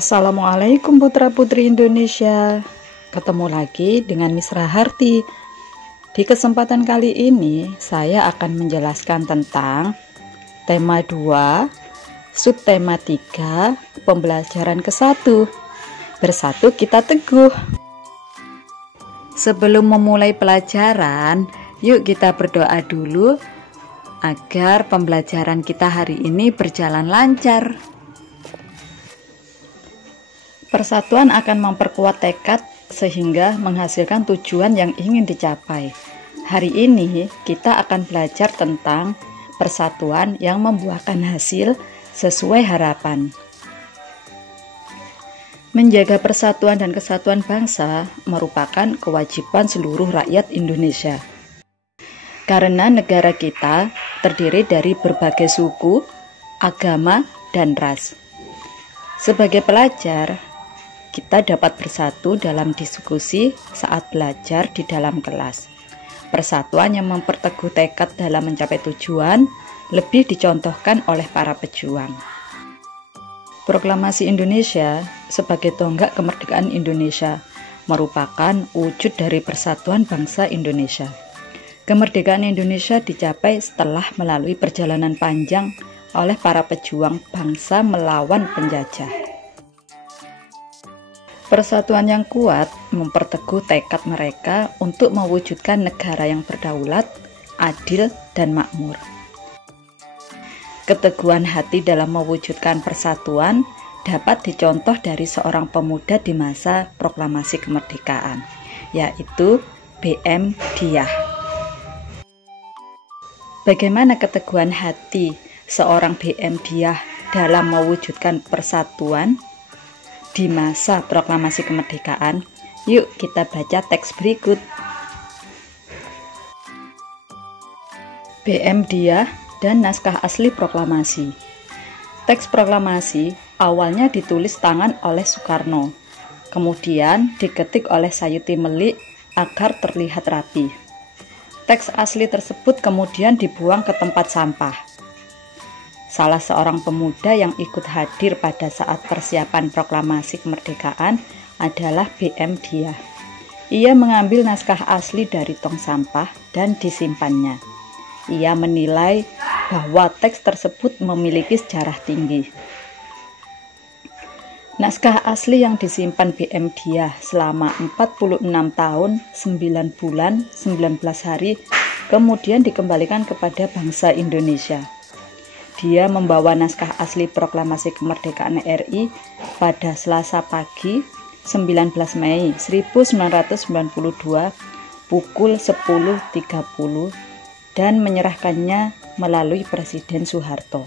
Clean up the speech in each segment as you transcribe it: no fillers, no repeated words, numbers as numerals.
Assalamualaikum putra-putri Indonesia. Ketemu lagi dengan Miss Raharti. Di kesempatan kali ini saya akan menjelaskan tentang tema 2, subtema 3, pembelajaran ke-1. Bersatu kita teguh. Sebelum memulai pelajaran, yuk kita berdoa dulu agar pembelajaran kita hari ini berjalan lancar. Persatuan akan memperkuat tekad sehingga menghasilkan tujuan yang ingin dicapai. Hari ini kita akan belajar tentang persatuan yang membuahkan hasil sesuai harapan. Menjaga persatuan dan kesatuan bangsa merupakan kewajiban seluruh rakyat Indonesia. Karena negara kita terdiri dari berbagai suku, agama, dan ras. Sebagai pelajar, kita dapat bersatu dalam diskusi saat belajar di dalam kelas. Persatuan yang memperteguh tekad dalam mencapai tujuan lebih dicontohkan oleh para pejuang. Proklamasi Indonesia sebagai tonggak kemerdekaan Indonesia merupakan wujud dari persatuan bangsa Indonesia. Kemerdekaan Indonesia dicapai setelah melalui perjalanan panjang oleh para pejuang bangsa melawan penjajah. Persatuan yang kuat memperteguh tekad mereka untuk mewujudkan negara yang berdaulat, adil, dan makmur. Keteguhan hati dalam mewujudkan persatuan dapat dicontoh dari seorang pemuda di masa proklamasi kemerdekaan, yaitu B.M. Dyah. Bagaimana keteguhan hati seorang B.M. Dyah dalam mewujudkan persatuan di masa proklamasi kemerdekaan? Yuk kita baca teks berikut. B.M. Dyah dan naskah asli proklamasi. Teks proklamasi awalnya ditulis tangan oleh Soekarno, kemudian diketik oleh Sayuti Melik agar terlihat rapi. Teks asli tersebut kemudian dibuang ke tempat sampah. Salah seorang pemuda yang ikut hadir pada saat persiapan proklamasi kemerdekaan adalah B.M. Dyah. Ia mengambil naskah asli dari tong sampah dan disimpannya. Ia menilai bahwa teks tersebut memiliki sejarah tinggi. Naskah asli yang disimpan B.M. Dyah selama 46 tahun, 9 bulan, 19 hari, kemudian dikembalikan kepada bangsa Indonesia. Dia membawa naskah asli proklamasi kemerdekaan RI pada Selasa pagi 19 Mei 1992 pukul 10.30 dan menyerahkannya melalui Presiden Soeharto.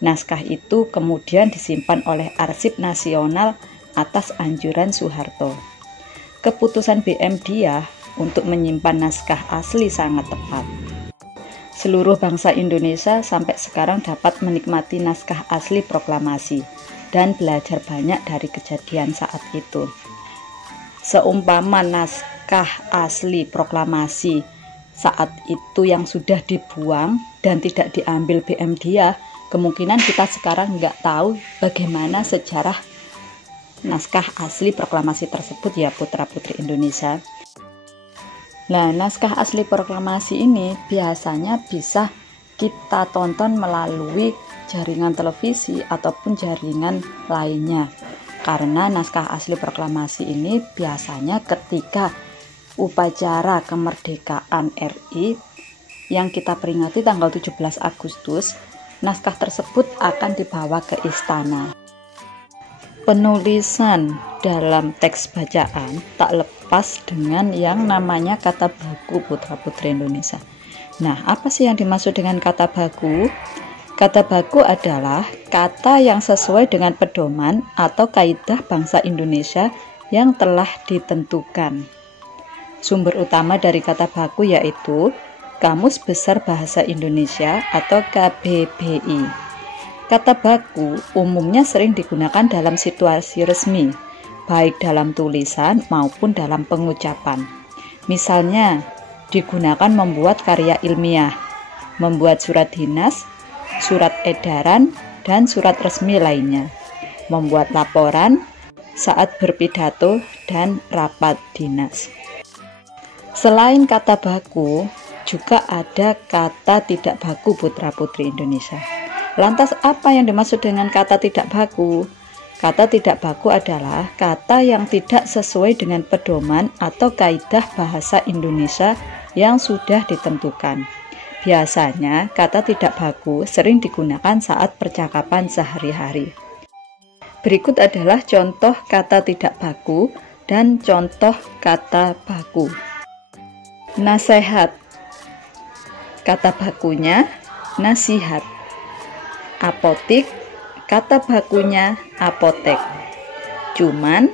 Naskah itu kemudian disimpan oleh Arsip Nasional atas anjuran Soeharto. Keputusan B.M. Dyah untuk menyimpan naskah asli sangat tepat. Seluruh bangsa Indonesia sampai sekarang dapat menikmati naskah asli proklamasi dan belajar banyak dari kejadian saat itu. Seumpama naskah asli proklamasi saat itu yang sudah dibuang dan tidak diambil B.M. Dyah, kemungkinan kita sekarang nggak tahu bagaimana sejarah naskah asli proklamasi tersebut ya putra-putri Indonesia. Nah, naskah asli proklamasi ini biasanya bisa kita tonton melalui jaringan televisi ataupun jaringan lainnya. Karena naskah asli proklamasi ini biasanya ketika upacara kemerdekaan RI yang kita peringati tanggal 17 Agustus, naskah tersebut akan dibawa ke istana. Penulisan dalam teks bacaan tak lepas dengan yang namanya kata baku putra-putri Indonesia. Nah, apa sih yang dimaksud dengan kata baku? Kata baku adalah kata yang sesuai dengan pedoman atau kaidah bangsa Indonesia yang telah ditentukan. Sumber utama dari kata baku yaitu Kamus Besar Bahasa Indonesia atau KBBI. Kata baku umumnya sering digunakan dalam situasi resmi, baik dalam tulisan maupun dalam pengucapan. Misalnya, digunakan membuat karya ilmiah, membuat surat dinas, surat edaran, dan surat resmi lainnya. membuat laporan saat berpidato dan rapat dinas. Selain kata baku, juga ada kata tidak baku putra-putri Indonesia. Lantas apa yang dimaksud dengan kata tidak baku? Kata tidak baku adalah kata yang tidak sesuai dengan pedoman atau kaidah bahasa Indonesia yang sudah ditentukan. Biasanya kata tidak baku sering digunakan saat percakapan sehari-hari. Berikut adalah contoh kata tidak baku dan contoh kata baku. Nasehat, kata bakunya nasihat. Apotik, kata bakunya apotek. Cuman,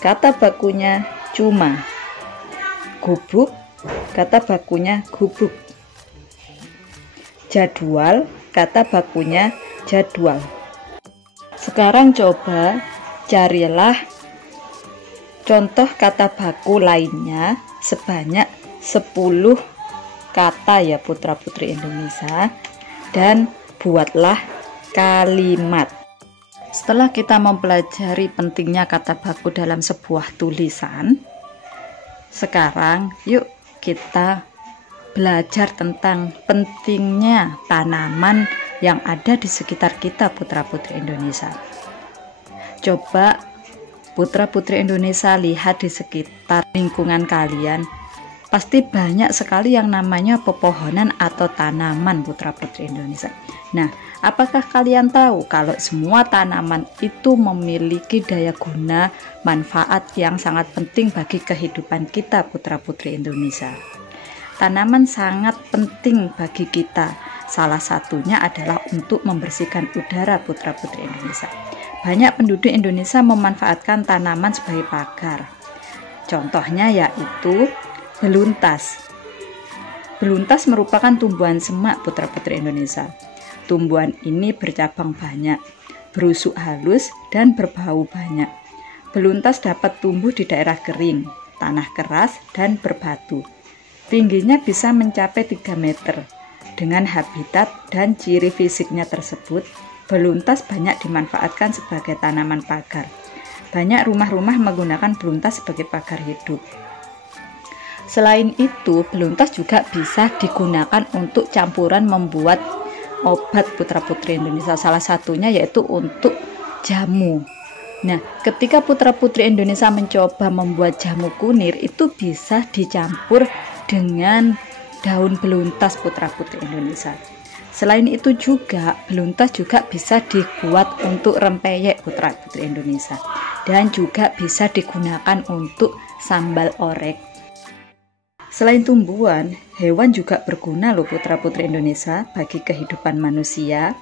kata bakunya cuma. Gubuk, kata bakunya gubuk. Jadwal, kata bakunya jadwal. Sekarang coba carilah contoh kata baku lainnya sebanyak 10 kata ya putra-putri Indonesia, dan buatlah kalimat. Setelah kita mempelajari pentingnya kata baku dalam sebuah tulisan, sekarang yuk kita belajar tentang pentingnya tanaman yang ada di sekitar kita putra-putri Indonesia. Coba putra-putri Indonesia lihat di sekitar lingkungan kalian, pasti banyak sekali yang namanya pepohonan atau tanaman putra-putri Indonesia. Nah, apakah kalian tahu kalau semua tanaman itu memiliki daya guna, manfaat yang sangat penting bagi kehidupan kita putra-putri Indonesia? Tanaman sangat penting bagi kita. Salah satunya adalah untuk membersihkan udara putra-putri Indonesia. Banyak penduduk Indonesia memanfaatkan tanaman sebagai pagar. Contohnya yaitu beluntas. Beluntas merupakan tumbuhan semak putra-putri Indonesia. Tumbuhan ini bercabang banyak, berusuk halus, dan berbau banyak. Beluntas dapat tumbuh di daerah kering, tanah keras, dan berbatu. Tingginya bisa mencapai 3 meter. Dengan habitat dan ciri fisiknya tersebut, beluntas banyak dimanfaatkan sebagai tanaman pagar. Banyak rumah-rumah menggunakan beluntas sebagai pagar hidup. Selain itu, beluntas juga bisa digunakan untuk campuran membuat obat putra-putri Indonesia. Salah satunya yaitu untuk jamu. Nah, ketika putra-putri Indonesia mencoba membuat jamu kunir, itu bisa dicampur dengan daun beluntas putra-putri Indonesia. Selain itu juga, beluntas juga bisa dibuat untuk rempeyek putra-putri Indonesia, dan juga bisa digunakan untuk sambal orek. Selain tumbuhan, hewan juga berguna loh putra-putri Indonesia bagi kehidupan manusia.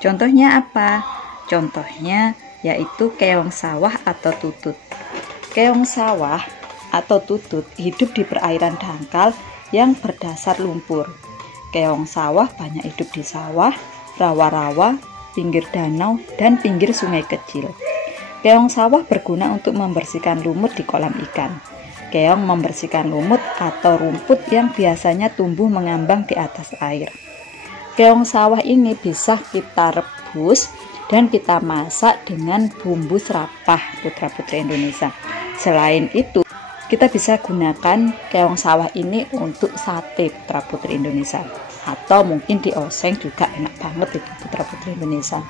Contohnya apa? Contohnya yaitu keong sawah atau tutut. Keong sawah atau tutut hidup di perairan dangkal yang berdasar lumpur. Keong sawah banyak hidup di sawah, rawa-rawa, pinggir danau, dan pinggir sungai kecil. Keong sawah berguna untuk membersihkan lumut di kolam ikan. Keong membersihkan lumut atau rumput yang biasanya tumbuh mengambang di atas air. Keong sawah ini bisa kita rebus dan kita masak dengan bumbu serapah putra-putri Indonesia. Selain itu, kita bisa gunakan keong sawah ini untuk sate putra-putri Indonesia, atau mungkin dioseng juga enak banget itu putra-putri Indonesia.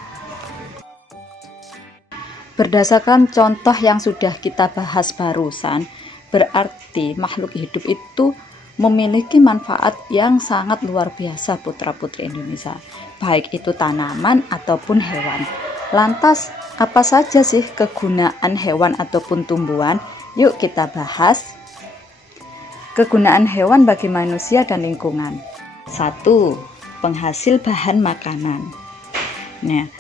Berdasarkan contoh yang sudah kita bahas barusan, berarti makhluk hidup itu memiliki manfaat yang sangat luar biasa putra-putri Indonesia, baik itu tanaman ataupun hewan. Lantas, apa saja sih kegunaan hewan ataupun tumbuhan? Yuk kita bahas. Kegunaan hewan bagi manusia dan lingkungan. 1. Penghasil bahan makanan. Nah,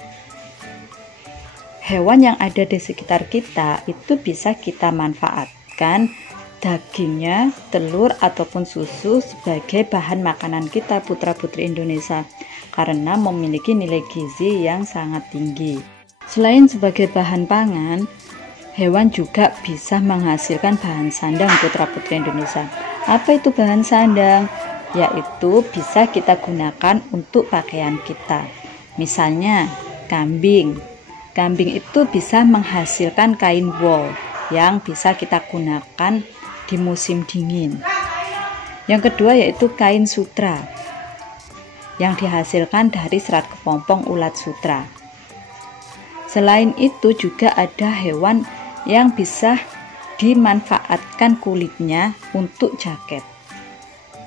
hewan yang ada di sekitar kita itu bisa kita manfaatkan dagingnya, telur ataupun susu sebagai bahan makanan kita putra-putri Indonesia, karena memiliki nilai gizi yang sangat tinggi. Selain sebagai bahan pangan, hewan juga bisa menghasilkan bahan sandang putra-putri Indonesia. Apa itu bahan sandang? Yaitu bisa kita gunakan untuk pakaian kita. Misalnya kambing. Kambing itu bisa menghasilkan kain wol yang bisa kita gunakan di musim dingin. Yang kedua yaitu kain sutra yang dihasilkan dari serat kepompong ulat sutra. Selain itu juga ada hewan yang bisa dimanfaatkan kulitnya untuk jaket.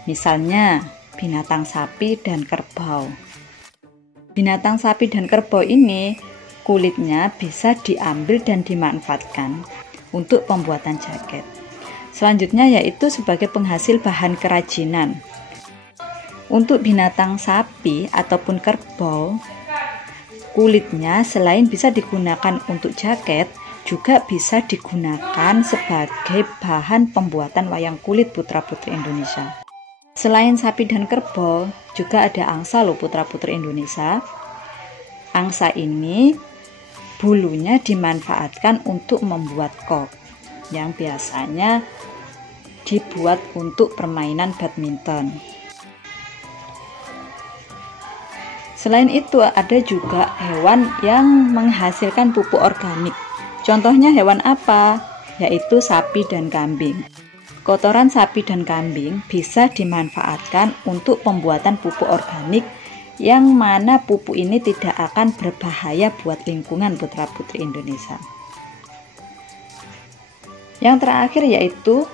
Misalnya binatang sapi dan kerbau. Binatang sapi dan kerbau ini kulitnya bisa diambil dan dimanfaatkan untuk pembuatan jaket. Selanjutnya yaitu sebagai penghasil bahan kerajinan. Untuk binatang sapi ataupun kerbau, kulitnya selain bisa digunakan untuk jaket, juga bisa digunakan sebagai bahan pembuatan wayang kulit putra-putri Indonesia. Selain sapi dan kerbau, juga ada angsa loh putra-putri Indonesia. Angsa ini bulunya dimanfaatkan untuk membuat kok yang biasanya dibuat untuk permainan badminton. Selain itu ada juga hewan yang menghasilkan pupuk organik. Contohnya hewan apa? Yaitu sapi dan kambing. Kotoran sapi dan kambing bisa dimanfaatkan untuk pembuatan pupuk organik yang mana pupuk ini tidak akan berbahaya buat lingkungan putra-putri Indonesia. Yang terakhir yaitu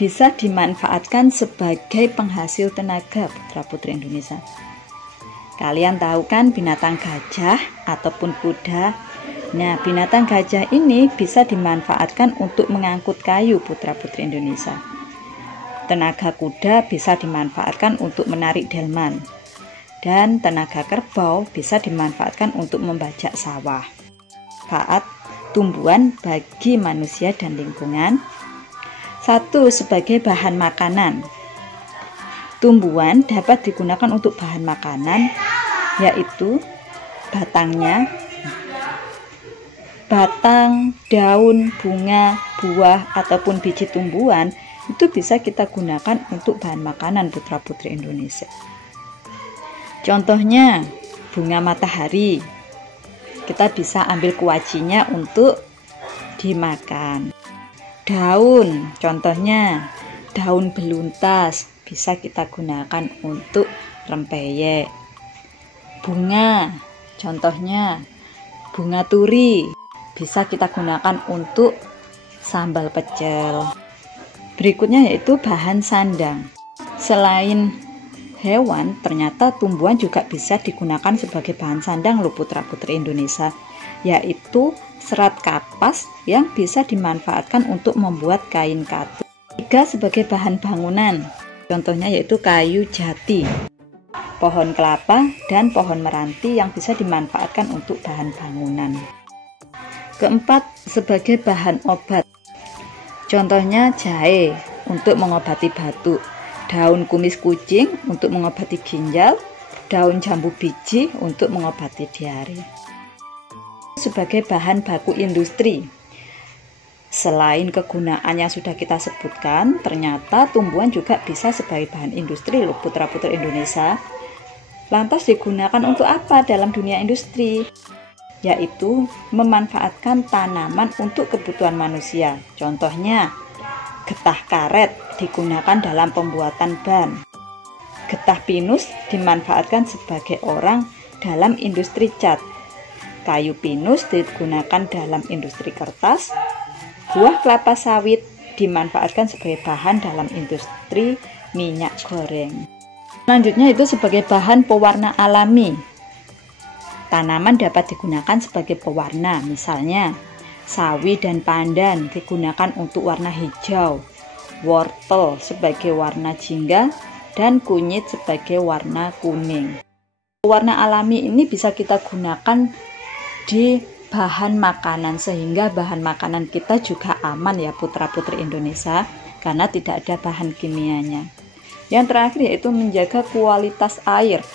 bisa dimanfaatkan sebagai penghasil tenaga putra-putri Indonesia. Kalian tahu kan binatang gajah ataupun kuda? Nah, binatang gajah ini bisa dimanfaatkan untuk mengangkut kayu putra-putri Indonesia. Tenaga kuda bisa dimanfaatkan untuk menarik delman. Dan tenaga kerbau bisa dimanfaatkan untuk membajak sawah. Manfaat tumbuhan bagi manusia dan lingkungan. 1. Sebagai bahan makanan. Tumbuhan dapat digunakan untuk bahan makanan, yaitu batangnya, batang, daun, bunga, buah, ataupun biji tumbuhan itu bisa kita gunakan untuk bahan makanan putra-putri Indonesia. Contohnya bunga matahari, kita bisa ambil kuacinya untuk dimakan. Daun, contohnya daun beluntas, bisa kita gunakan untuk rempeyek. Bunga, contohnya bunga turi, bisa kita gunakan untuk sambal pecel. Berikutnya yaitu bahan sandang. Selain hewan, ternyata tumbuhan juga bisa digunakan sebagai bahan sandang loh putra-putri Indonesia, yaitu serat kapas yang bisa dimanfaatkan untuk membuat kain katun. 3. Sebagai bahan bangunan, contohnya yaitu kayu jati, pohon kelapa, dan pohon meranti yang bisa dimanfaatkan untuk bahan bangunan. 4. Sebagai bahan obat, contohnya jahe untuk mengobati batuk, daun kumis kucing untuk mengobati ginjal, daun jambu biji untuk mengobati diare. Sebagai bahan baku industri, selain kegunaan yang sudah kita sebutkan, ternyata tumbuhan juga bisa sebagai bahan industri loh putra-putri Indonesia. Lantas digunakan untuk apa dalam dunia industri? Yaitu memanfaatkan tanaman untuk kebutuhan manusia. Contohnya, getah karet digunakan dalam pembuatan ban. Getah pinus dimanfaatkan sebagai orang dalam industri cat. Kayu pinus digunakan dalam industri kertas. Buah kelapa sawit dimanfaatkan sebagai bahan dalam industri minyak goreng. Selanjutnya itu sebagai bahan pewarna alami. Tanaman dapat digunakan sebagai pewarna, misalnya sawi dan pandan digunakan untuk warna hijau, wortel sebagai warna jingga, dan kunyit sebagai warna kuning. Pewarna alami ini bisa kita gunakan di bahan makanan, sehingga bahan makanan kita juga aman ya putra-putri Indonesia, karena tidak ada bahan kimianya. Yang terakhir yaitu menjaga kualitas air.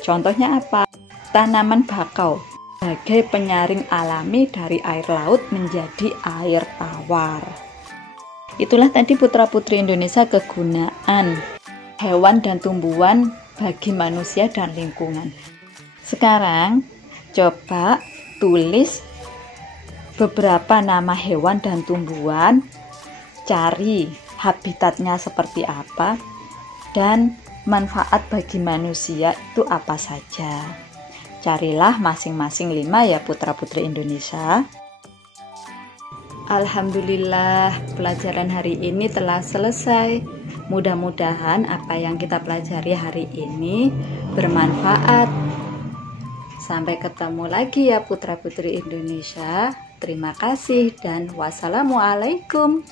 Contohnya apa? Tanaman bakau sebagai penyaring alami dari air laut menjadi air tawar. Itulah tadi putra-putri Indonesia kegunaan hewan dan tumbuhan bagi manusia dan lingkungan. Sekarang coba tulis beberapa nama hewan dan tumbuhan, cari habitatnya seperti apa, dan manfaat bagi manusia itu apa saja. Carilah masing-masing 5 ya putra-putri Indonesia. Alhamdulillah, pelajaran hari ini telah selesai. Mudah-mudahan apa yang kita pelajari hari ini bermanfaat. Sampai ketemu lagi ya putra-putri Indonesia. Terima kasih dan wassalamualaikum.